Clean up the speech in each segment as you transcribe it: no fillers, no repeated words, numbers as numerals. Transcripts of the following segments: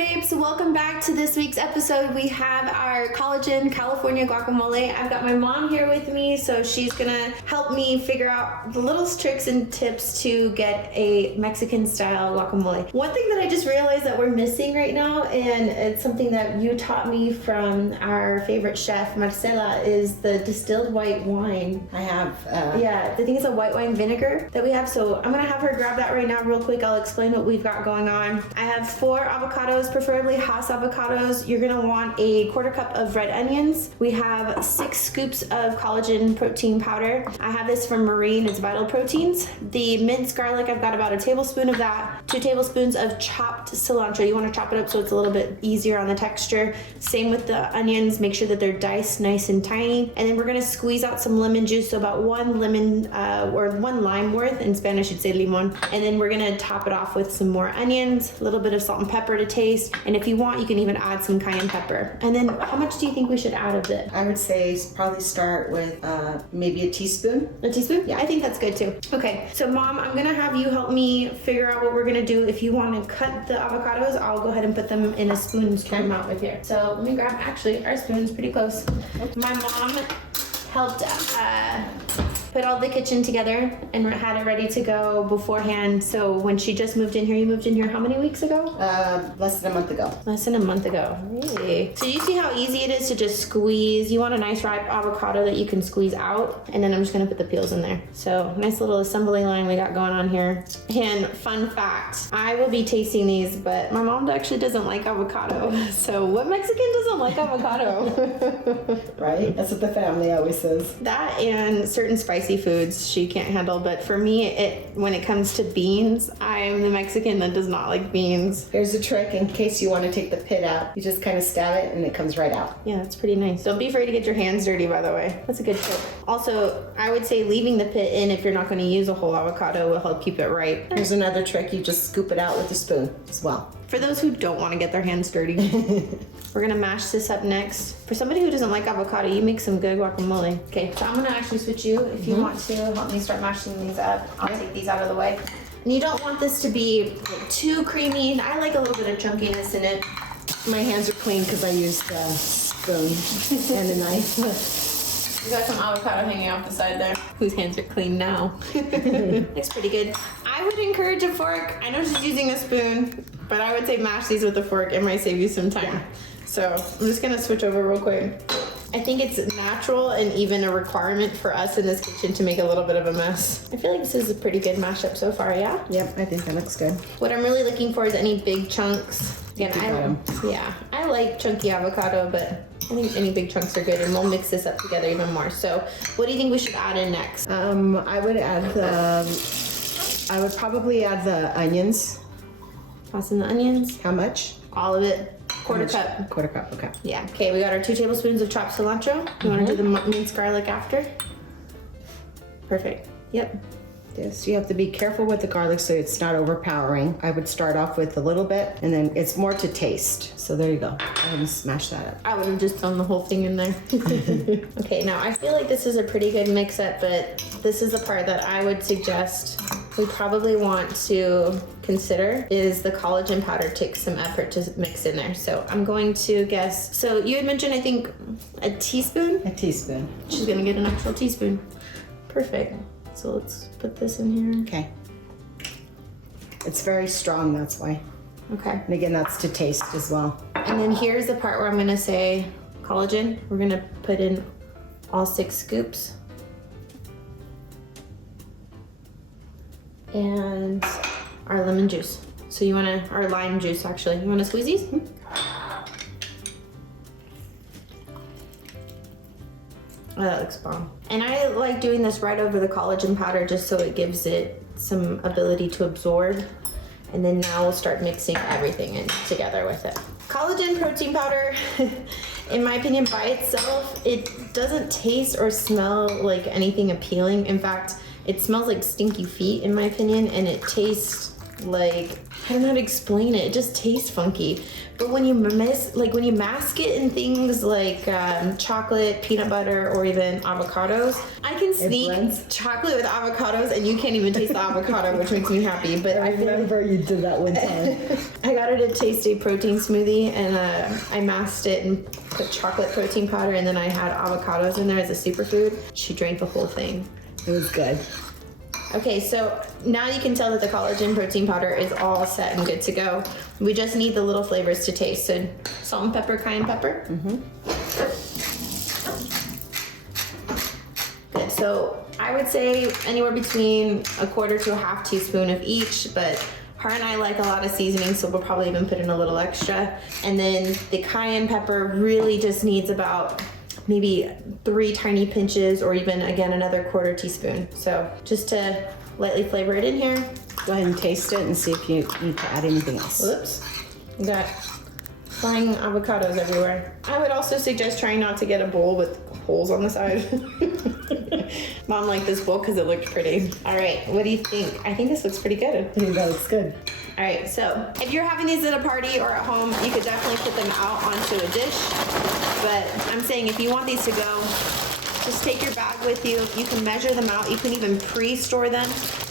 babes, welcome back to this week's episode. We have our Collagen California Guacamole. I've got my mom here with me, so she's gonna help me figure out the little tricks and tips to get a Mexican style guacamole. One thing that I just realized that we're missing right now, and it's something that you taught me from our favorite chef, Marcela, is the distilled white wine. I have, yeah, I think it's a white wine vinegar that we have, so I'm gonna have her grab that right now real quick. I'll explain what we've got going on. I have 4 avocados, preferably Hass avocados. You're gonna want a 1/4 cup of red onions. We have 6 scoops of collagen protein powder. I have this from Marine, it's Vital Proteins. The minced garlic, I've got about a tablespoon of that. 2 tablespoons of chopped cilantro. You wanna chop it up so it's a little bit easier on the texture. Same with the onions, make sure that they're diced nice and tiny. And then we're gonna squeeze out some lemon juice, so about 1 lemon, or 1 lime worth. In Spanish, you'd say limon. And then we're gonna top it off with some more onions, a little bit of salt and pepper to taste. And if you want, you can even add some cayenne pepper. And then how much do you think we should add of it? I would say probably start with maybe a teaspoon. A teaspoon? Yeah, I think that's good too. Okay, so Mom, I'm gonna have you help me figure out what we're gonna do. If you wanna cut the avocados, I'll go ahead and put them in a spoon and scoop them out with here. So let me grab, actually, our spoon's pretty close. My mom helped put all the kitchen together and had it ready to go beforehand. So when she just moved in here, you moved in here how many weeks ago? Less than a month ago. Less than a month ago. Really? So you see how easy it is to just squeeze. You want a nice ripe avocado that you can squeeze out, and then I'm just gonna put the peels in there. So nice little assembly line we got going on here. And fun fact, I will be tasting these, but my mom actually doesn't like avocado. So what Mexican doesn't like avocado? Right? That's what the family always says. That and certain spicy foods she can't handle, but for me, when it comes to beans, I am the Mexican that does not like beans. Here's a trick in case you want to take the pit out. You just kind of stab it and it comes right out. Yeah, that's pretty nice. Don't be afraid to get your hands dirty, by the way. That's a good tip. Also, I would say leaving the pit in if you're not going to use a whole avocado will help keep it ripe. Here's another trick. You just scoop it out with a spoon as well. For those who don't want to get their hands dirty. We're gonna mash this up next. For somebody who doesn't like avocado, you make some good guacamole. Okay, so I'm gonna actually switch you. If you want to help me start mashing these up, I'll take these out of the way. And you don't want this to be too creamy. I like a little bit of chunkiness in it. My hands are clean because I used the spoon and a knife. We got some avocado hanging off the side there. Whose hands are clean now? Looks pretty good. I would encourage a fork. I know she's using a spoon, but I would say mash these with a fork. It might save you some time. Yeah. So I'm just gonna switch over real quick. I think it's natural and even a requirement for us in this kitchen to make a little bit of a mess. I feel like this is a pretty good mashup so far, yeah? Yep, I think that looks good. What I'm really looking for is any big chunks. Again, I like chunky avocado, but I think any big chunks are good, and we'll mix this up together even more. So what do you think we should add in next? I would probably add the onions. Toss in the onions. How much? All of it. 1/4 cup. 1/4 cup, okay. Yeah. Okay, we got our 2 tablespoons of chopped cilantro. You want to do the minced garlic after? Perfect. Yep. Yes, you have to be careful with the garlic so it's not overpowering. I would start off with a little bit, and then it's more to taste. So there you go. I'm gonna smash that up. I would have just thrown the whole thing in there. Okay, now I feel like this is a pretty good mix-up, but this is the part that I would suggest we probably want to consider is the collagen powder takes some effort to mix in there. So I'm going to guess, so you had mentioned, I think, a teaspoon? A teaspoon. She's gonna get an actual teaspoon. Perfect. So let's put this in here. Okay. It's very strong, that's why. Okay. And again, that's to taste as well. And then here's the part where I'm gonna say collagen. We're gonna put in all 6 scoops. And our lemon juice. So you wanna, our lime juice actually. You wanna squeeze these? Oh, that looks bomb. And I like doing this right over the collagen powder just so it gives it some ability to absorb. And then now we'll start mixing everything in together with it. Collagen protein powder, in my opinion, by itself, it doesn't taste or smell like anything appealing. In fact, it smells like stinky feet, in my opinion, and it tastes like, I don't know how to explain it. It just tastes funky. But when you when you mask it in things like chocolate, peanut butter, or even avocados, I can sneak chocolate with avocados and you can't even taste the avocado, which makes me happy. But I remember you did that one time. I got her to taste a protein smoothie, and I masked it and put chocolate protein powder, and then I had avocados in there as a superfood. She drank the whole thing. It was good. Okay, so now you can tell that the collagen protein powder is all set and good to go. We just need the little flavors to taste. So salt and pepper, cayenne pepper. Good, so I would say anywhere between a quarter to a half teaspoon of each, but her and I like a lot of seasoning, so we'll probably even put in a little extra. And then the cayenne pepper really just needs about maybe 3 tiny pinches, or even again another quarter teaspoon. So just to lightly flavor it in here. Go ahead and taste it and see if you need to add anything else. Whoops. We got flying avocados everywhere. I would also suggest trying not to get a bowl with holes on the side. Mom liked this bowl because it looked pretty. All right, what do you think? I think this looks pretty good. I think that looks good. All right, so if you're having these at a party or at home, you could definitely put them out onto a dish. But I'm saying if you want these to go, just take your bag with you. You can measure them out. You can even pre-store them.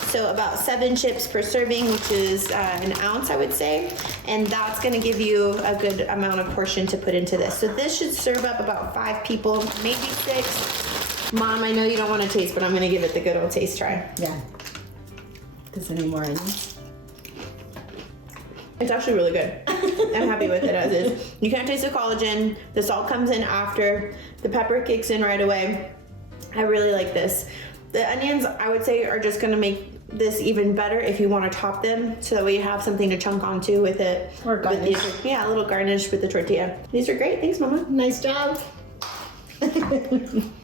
So about 7 chips per serving, which is an ounce, I would say. And that's gonna give you a good amount of portion to put into this. So this should serve up about 5 people, maybe 6. Mom, I know you don't want to taste, but I'm gonna give it the good old taste try. Yeah. Does any more in? It's actually really good. I'm happy with it as is. You can't taste the collagen. The salt comes in after. The pepper kicks in right away. I really like this. The onions, I would say, are just gonna make this even better if you want to top them, so that way you have something to chunk onto with it. Or garnish. Yeah, a little garnish with the tortilla. These are great. Thanks, Mama. Nice job.